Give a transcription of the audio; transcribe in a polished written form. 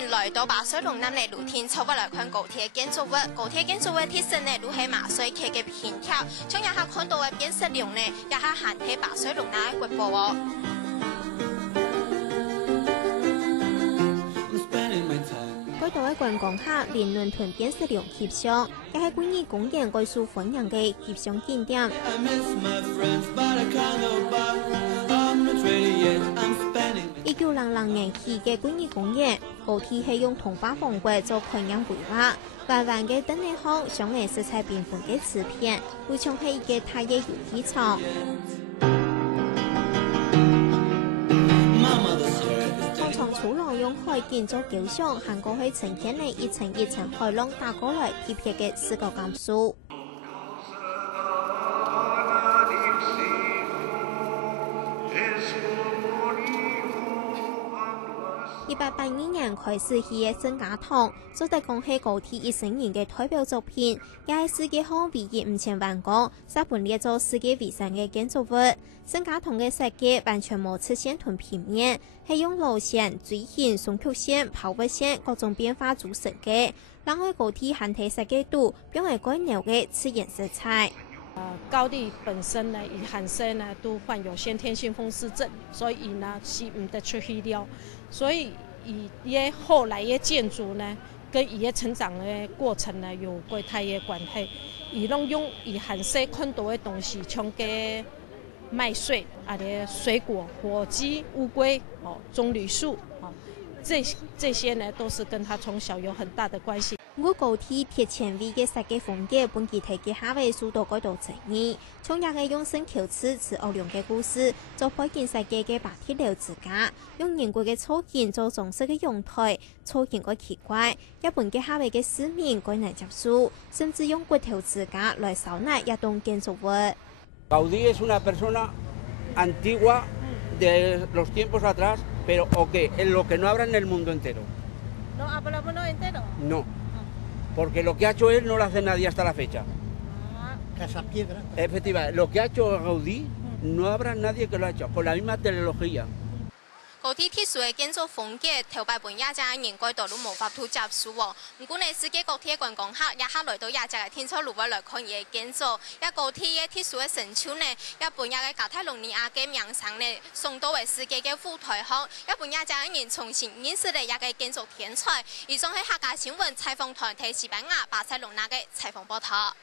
人来到巴塞隆纳的露天草窝来看高铁建筑物。高铁建筑物特色呢，都係麻水溪嘅平條，將一下看到嘅變色龍呢，一下行喺巴塞隆納嘅國寶哦。該度嘅觀光客連倫敦變色龍翕相，亦係關於公園最受歡迎嘅翕相景點。1900年起嘅關於公園，高鐵係用銅花風格做開眼繪畫，彎彎嘅燈呢項上嘅色彩繽紛嘅瓷片，會像係一個大嘅遊戲場。從草廊用海景做構想，行過去呈現你一層一層海浪打過來貼貼嘅視覺感受。1882年開始起嘅聖家堂，所在講係高鐵一生人嘅代表作品，也係世界上唯一5000萬個被分列做世界遺產嘅建築物。聖家堂嘅設計完全冇出現同平面，係用路線、錐形、雙曲線、拋物線各種變化組成嘅，讓喺高鐵hand體設計度變為該牛嘅刺眼色彩。高地本身呢，以hand色呢都患有先天性風濕症，所以呢是唔得出去了。所以以嘢後來嘅建築呢，跟伊嘅成長嘅過程呢有幾大嘅關係。伊攏用以hand色看到嘅東西，像個麥穗啊啲水果、火雞、烏龜、棕櫚樹，這些呢都是跟他從小有很大的關係。我高鐵鐵前衛嘅設計風格，本期提嘅下位數度改道爭議，從也係用新橋刺刺歐良嘅故事，做改建設計嘅白鐵料支架，用凝固嘅草件做裝飾嘅陽台，造型個奇怪，一般嘅下位嘅市民改難接受，甚至用骨頭支架來收納一棟建築物。Gaudí es una persona antigua de los tiempos atrás, pero OK, en lo que no habrá en el mundo entero. ¿No habrá el mundo entero? No. Porque lo que ha hecho él no lo hace nadie hasta la fecha. Casa piedra. Efectivamente, lo que ha hecho Gaudí no habrá nadie que lo ha hecho, con la misma tecnología. 高鐵特殊嘅建築風格，頭擺本亞隻人該道都無法度接受喎。唔過呢，世界高鐵觀光客一下來到亞隻嘅天草路位來看伊嘅建築，一高鐵嘅特殊嘅成就呢，一本亞嘅加泰隆尼亞嘅名聲呢，送到為世界嘅舞台上，一本亞隻嘅人重新認識嚟一個建築天才，而仲喺客家新聞採訪團體西班牙巴塞隆納嘅採訪報道。